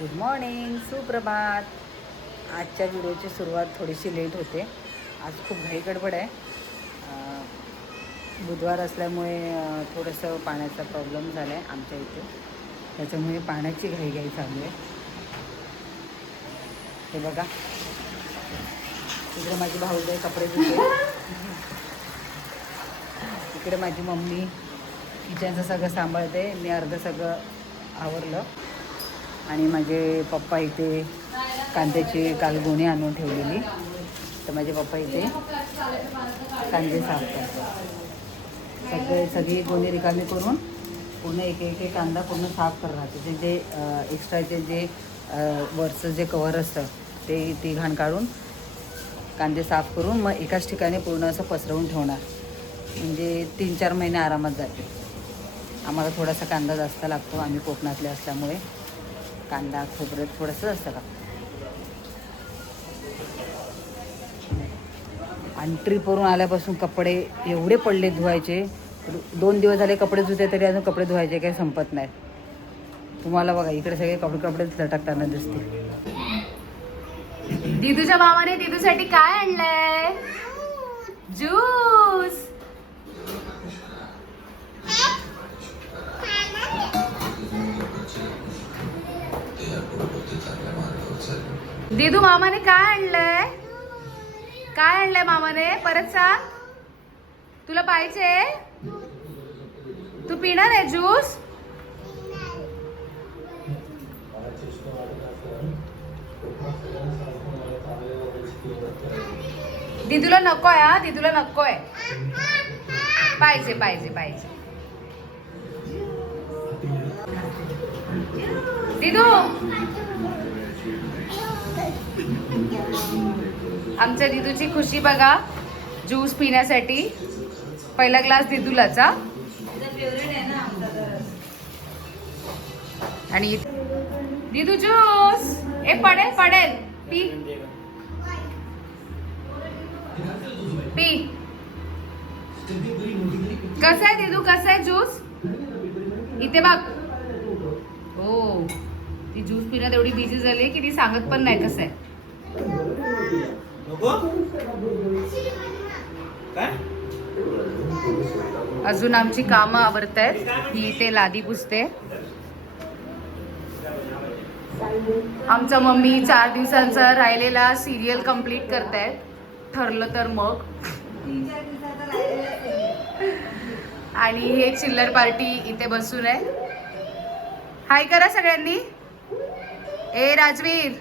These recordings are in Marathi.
गुड मॉर्निंग, सुप्रभात. आजच्या व्हिडिओची सुरुवात थोडीशी लेट होते. आज खूप घाई गडबड आहे. बुधवार असल्यामुळे थोडंसं पाण्याचा प्रॉब्लेम झाला आहे आमच्या इथे. त्याच्यामुळे पाण्याची घाई चालू आहे. हे बघा, इकडे माझी भाऊजाई कपडे धुते, इकडे माझी मम्मी किचनचं सगळं सांभाळते. मी अर्धं सगळं आवरलं. आणि माझे पप्पा इथे कांद्याची काल गोणी आणून ठेवलेली, तर माझे पप्पा इथे कांदे साफ करतात. सगळी गोणी रिकामी करून पूर्ण एक कांदा पूर्ण साफ करणार. त्याचे जे एक्स्ट्राचे जे वरचं जे कवर असतं ती घाण काढून कांदे साफ करून मग एकाच ठिकाणी पूर्ण असं पसरवून ठेवणार. म्हणजे 3-4 महिने आरामात जाते. आम्हाला थोडासा कांदा जास्त लागतो, आम्ही कोकणातले असल्यामुळे कांदा खोबरं थोडंसं असतं का. आणि ट्रिपवरून आल्यापासून कपडे एवढे पडले धुवायचे. 2 दिवस झाले कपडे धुते तरी अजून कपडे धुवायचे काही संपत नाही. तुम्हाला बघा इकडे सगळे कपडे लटकताना दिसते. दीदूच्या मामाने दीदूसाठी काय आणलंय? ज्यूस. दीदू मामाने काय आणलंय? काय आणलंय मामाने? परत सांग. तुला पाहिजे? तू पिणार आहे ज्यूस? दीदूला नकोय. हा, दीदूला नकोय. पाहिजे पाहिजे पाहिजे. दीदू, आमच्या दीदूची खुशी बघा ज्यूस पिण्यासाठी. पहिला ग्लास दीदूलाचा. आणि दीदू ज्यूस. पडेल पडेल. P P. कसा आहे दीदू, कसा आहे ज्यूस? इथे बघ. हो, ती ज्यूस पिण्यात एवढी बिझी झाली की ती सांगत पण नाही कसं आहे. अजून आमची कामं आवरत आहेत. ही इथे लादी पुसते. आमच्या मम्मी 4 दिवसांचा राहिलेला सिरियल कंप्लीट करतायत. ठरलं तर मग. आणि हे चिल्लर पार्टी इथे बसून आहे. हाय करा सगळ्यांनी. राजवीर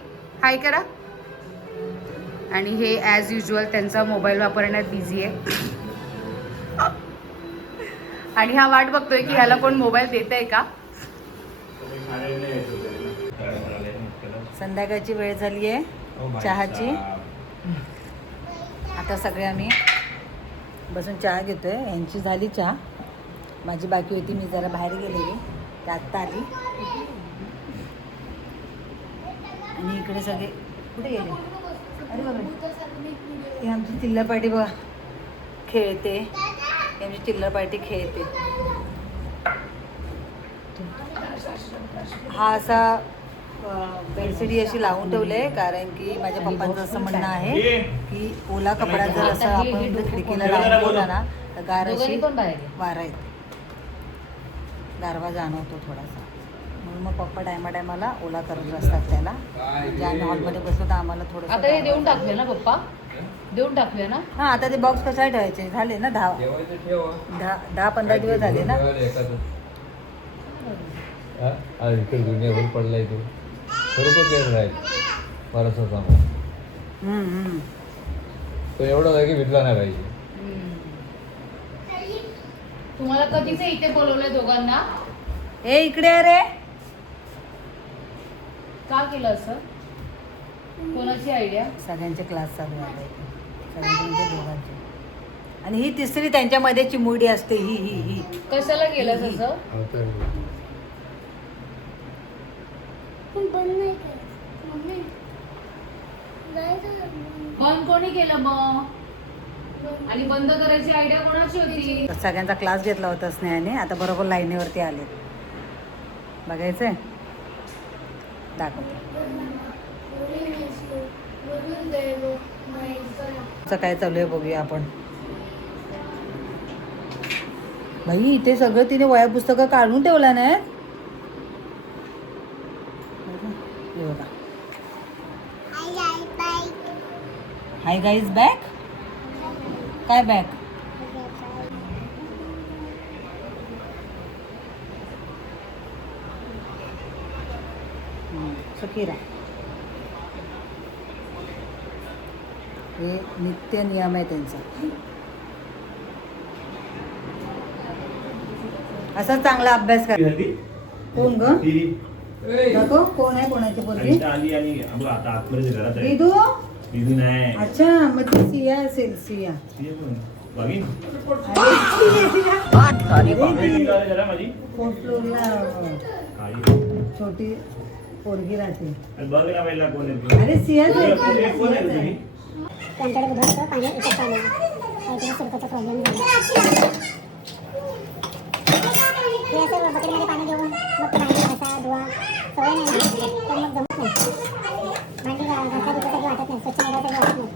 हाय करा. आणि हे ॲज युजल त्यांचा मोबाईल वापरण्यात बिझी आहे. आणि हा वाट बघतोय की ह्याला कोण मोबाईल देत आहे का. संध्याकाळची वेळ झाली आहे चहाची. आता सगळे आम्ही बसून चहा घेतोय. यांची झाली चहा, माझी बाकी होती. मी जरा बाहेर गेलेली, ते आत्ता आली. आणि इकडे सगळे कुठे गेले? अरे बाबा, ही आमची चिल्लर पार्टी बघा खेळते. आमची चिल्लर पार्टी खेळते. हा असा बेडशीट अशी लावून ठेवले कारण की माझ्या पप्पांचं असं म्हणणं आहे की ओला कपडा जर असं आपण खिडकीला लावून ठेवला ना तर गार अशी वारा येते, गारवा जाणवतो थोडासा. म्हणून मग पप्पा टायमाला ओला करत असतात त्याला. म्हणजे आम्ही हॉलमध्ये बसलो तर आम्हाला थोडं आता हे देऊन टाकले ना पप्पा, देऊन टाकले ना. हां, आता ते बॉक्स कसा ठेवायचे झाले ना 10-15 दिवस झाले ना. इकडे दुनियाभर पडलाय तो बरोबर केलं राहील बराचसा सांगू. तो एवढा जागी भेटला नाही पाहिजे. तुम्हाला कधीच इथे बोलवलंय दोघांना? इकडे अरे का केलं असं? कोणाची आयडिया? सगळ्यांचे क्लास चालू आहे, सगळ्यांचे दोघांचे. आणि ही तिसरी त्यांच्यामध्ये चिमुरडी असते. ही कशाला केलं असं? बंद कोणी केलं मग? आणि बंद करायची आयडिया कोणाची होती? सगळ्यांचा क्लास घेतला होता स्नेहाने. आता बरोबर लाईनीवरती आले. बघायचंय दाखवते. काय चालू आहे बघूया आपण. बाई इथे सगळं तिने वह्या पुस्तकं काढून ठेवला ना. हे बघा. Hi guys back. काय बॅक? सखीरा. हे नित्य नियम आहे त्यांचा. असा चांगला अभ्यास कर. कोण ग? नको कोण आहे? कोणाची पोरगी? रिदू. अच्छा मग ती सिया असेल. सिया. फोर्थ फ्लोअरला छोटी पोरगी राहते. अरे सियाच आहे. त्यांच्याकडे भरतं पाणी इथं चालू काहीतरी सुरकाचा प्रॉब्लेम झाला. हे असं बकेटमध्ये पाणी घेऊन मग ते भांडी घासा धुवा सवय नाही तर मग जमत नाही. भांडी घासा धुण्यासाठी वाटत नाही. स्वच्छ निघायसाठी वाटत नाही.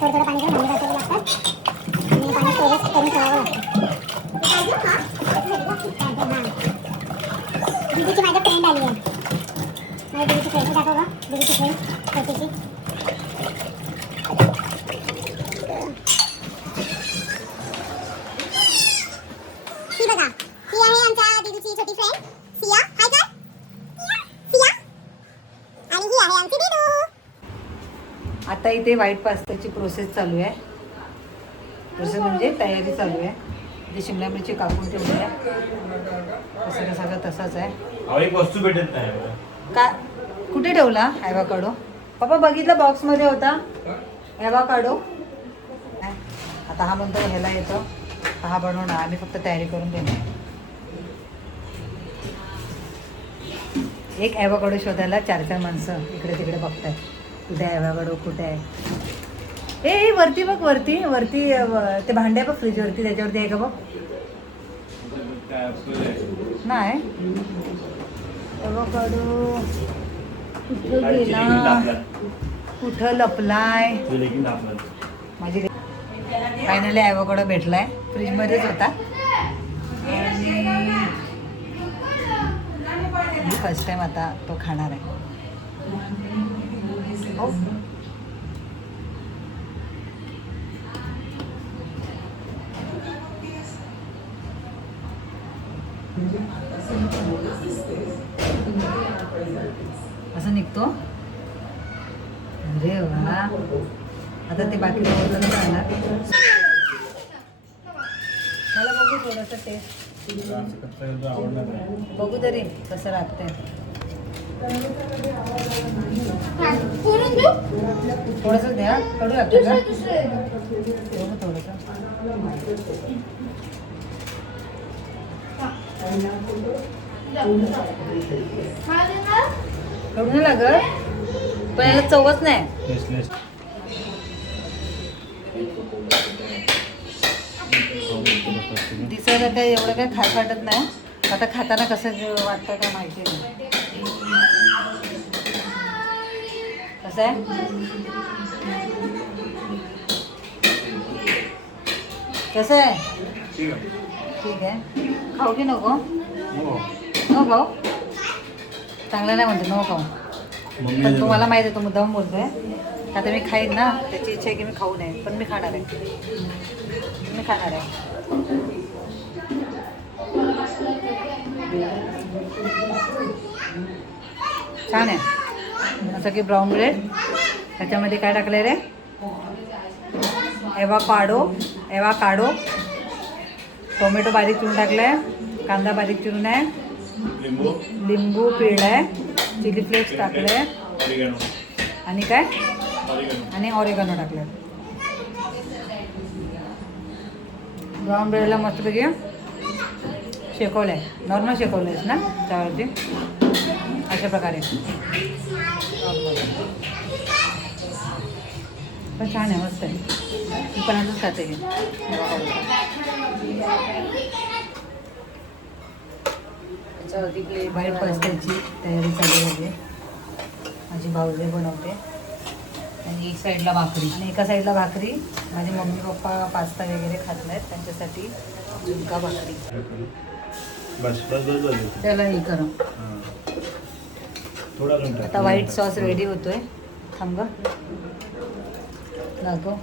थोडं पाणी घेऊन भांडी घासावं लागतात आणि पाणी स्टोरेज करून ठेवावं लागतं. दीदीची माझ्या फ्रेंड आली आहे. माझ्या दीदीची फ्रेंड दाखव गं. दीदीची फ्रेंड छोटीशी. ही बघा ही आहे आमच्या दीदीची छोटी फ्रेंड सिया. हाय कर सिया. आणि ही आहे आमची दीदू. आता इथे व्हाईट पास्त्याची प्रोसेस चालू आहे. प्रोसेस म्हणजे तयारी चालू आहे. इथे शिमला मिरची कापून ठेवली आहे. तसं सगळं तसाच आहे. एक वस्तू भेटत नाही का कुठे ठेवला ॲव्होकाडो? पप्पा बघितला बॉक्समध्ये होता ॲव्होकाडो. आता हा म्हणतो ह्याला येतं. हा बनवणार. आम्ही फक्त तयारी करून देणार. एक ॲव्होकाडो शोधायला 4-4 माणसं इकडे तिकडे बघतायत. कुठे आहे ॲव्होकाडो? कुठे आहे? ए वरती बघ. वरती वरती ते भांडे बघ फ्रीजवरती. त्याच्यावरती आहे का बघ? नाही ॲव्होकाडो कुठं गेला? कुठं लपलाय? माझी फायनली ॲव्होकाडो भेटलाय. फ्रीजमध्येच होता. आणि मी फर्स्ट टाइम आता तो खाणार आहे. हो असं निघतो. अरे वा. आता ते बाकी जाणार. मला बघू थोडंसं टेस्ट बघू तरी कसं लागतंय. थोडंसं द्या. कडू लागतं का? बघू थोडंसं. कडू नाही लागत पण याला चवच नाही. दिसायला काय एवढं काय खास वाटत नाही. आता खाताना कसं वाटतं काय माहिती नाही. कसं आहे? कसं आहे? ठीक आहे. खाऊ की नको? नको खाऊ. चांगलं नाही म्हणते नको खाऊ. पण तुम्हाला माहिती आहे तो मुद्दाम बोलतोय. आता मी खाईन ना त्याची इच्छा आहे की मी खाऊ नये पण मी खाणार आहे. मी खाणार आहे. छान आहे. असं की ब्राऊन ब्रेड त्याच्यामध्ये काय टाकलं रे एवाकाडो टोमॅटो बारीक चिरून टाकलाय. कांदा बारीक चिरून आहे. लिंबू पिळलाय. चिली फ्लेक्स टाकले आणि काय आणि ऑरेगानो टाकले. ब्राऊन ब्रेडला मस्तपैकी शेकवलंय. नॉर्मल शेकवलंयस ना त्यावरती अशा प्रकारे. पण छान आहे मस्त आहे. मी पण आजच खाते. त्याच्यावरती व्हाईट पास्त्याची तयारी चालू झाली. माझी भाऊजी बनवते आणि एक साईडला भाकरी आणि एका साईडला भाकरी. माझे मम्मी पप्पा पास्ता वगैरे खात नाहीत त्यांच्यासाठी झुणका भाकरी. त्याला हे करा. आता व्हाईट सॉस रेडी होतोय. थांब दाखव.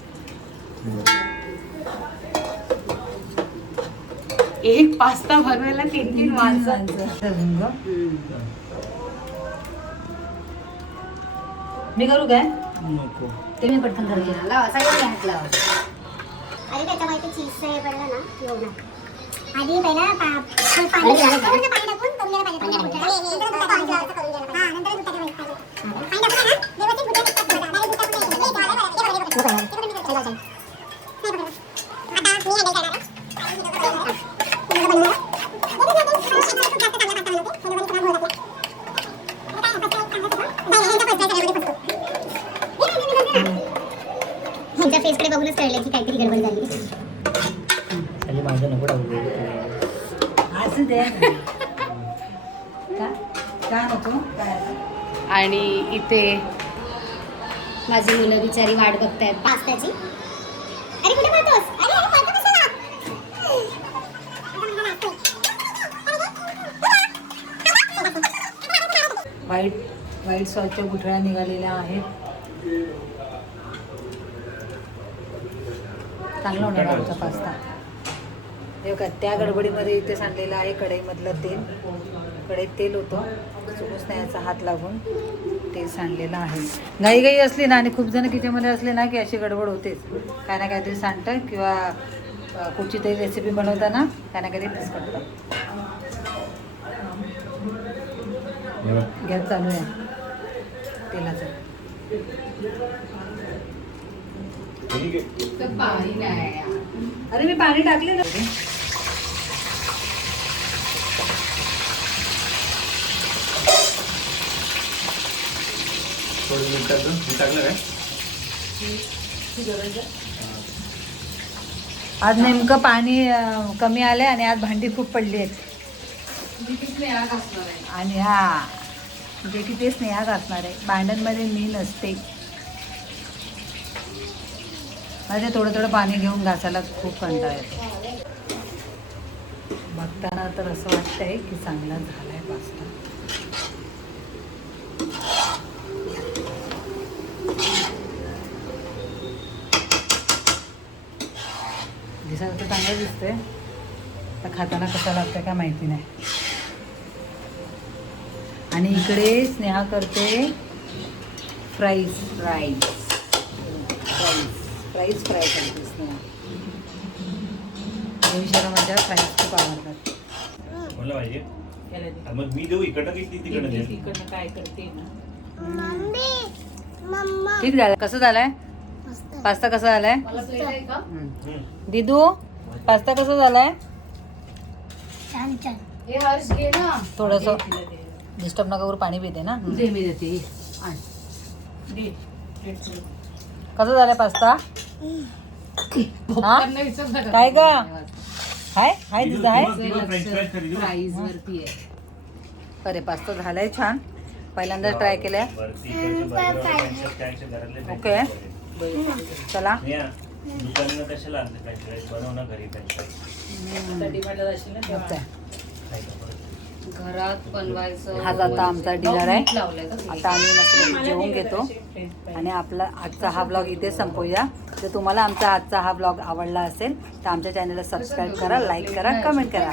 एक पास्ता बनवायला 3 माणसं. मी करू काय ते मी पटकन घरी लावा सगळं घ्यायला लावा. आधी त्याच्यामध्ये चीज पडलं ना एवढं आधी पहिला पाणी टाकून करून घ्यायला पाहिजे. ह्यांच्या फेसकडे बघूनच कळलं की काहीतरी गडबड झाली. माझं नको असं दे काय नको काय. आणि इथे माझी मुलं बिचारी वाट बघतायत पास्त्याची. अरे कुठे पाहतोस? अरे अरे पाहतो कशाला? व्हाईट सॉसच्या गुठळ्या निघालेल्या आहेत. चांगला होणार आमचा पास्ता. हे बघा त्या गडबडीमध्ये इथे सांडलेलं आहे कढईमधलं तेल. कढईत तेल होतं चुकून स्नेहाचा हात लागून तेल सांडलेलं आहे. घाई असली ना आणि खूप जण किचनमध्ये असले ना की अशी गडबड होतेच. काय ना काहीतरी सांडतं किंवा कुठची तरी रेसिपी बनवताना काय ना काहीतरी मिस करतात. गॅस चालू आहे तेलाचं. पाणी नाही. अरे मी पाणी टाकले ना. आज नेमकं पाणी कमी आलंय आणि आज भांडी खूप पडली आहेत. आणि हा जे की तेच नाही आज असणार आहे. भांड्यांमध्ये मी नसते. माझे थोडं पाणी घेऊन घासायला खूप कंटाळा येतो. बघताना तर असं वाटतंय की चांगला झालाय पास्ता. दिसायला तर चांगलं दिसतंय. तर खाताना कसं लागतंय काय माहिती नाही. आणि इकडे स्नेहा करते फ्राईज फ्राय करते स्नेहा. देवीशाला माझ्या फ्राईज खूप आवडतात. मला पाहिजे मग मी देऊ इकडनं की तिकडनं दे. तिकडनं काय करते ना. ठीक झालं. कसं झालंय पास्ता? कसा झालाय दिदू? पास्ता कसा झालाय? छान छान. हे हर्ष घे ना. थोडस डिस्टर्ब नका करू. पाणी पिते ना. दे मी देते. कसं झालाय पास्ता? हा काय ग हाय हाय दिदा हाय. प्राइस वरती आहे. अरे पास्ता झालाय छान. पहिल्यांदा ट्राय केलाय. ओके चला. दुकानाला कशाला आणलं फ्रेंच फ्राईज? बनव ना घरी फ्रेंच फ्राईज. घरात बनवायचं. हाच आता आमचा डिनर आहे. मीठ लावलंय का? आता आम्ही मस्त जेवून घेतो आणि आपला आजचा हा ब्लॉग इथे संपवूया. जर तुम्हाला आमचा आजचा हा ब्लॉग आवडला असेल तर आमच्या चॅनलला सबस्क्राईब करा, लाईक करा, कमेंट करा.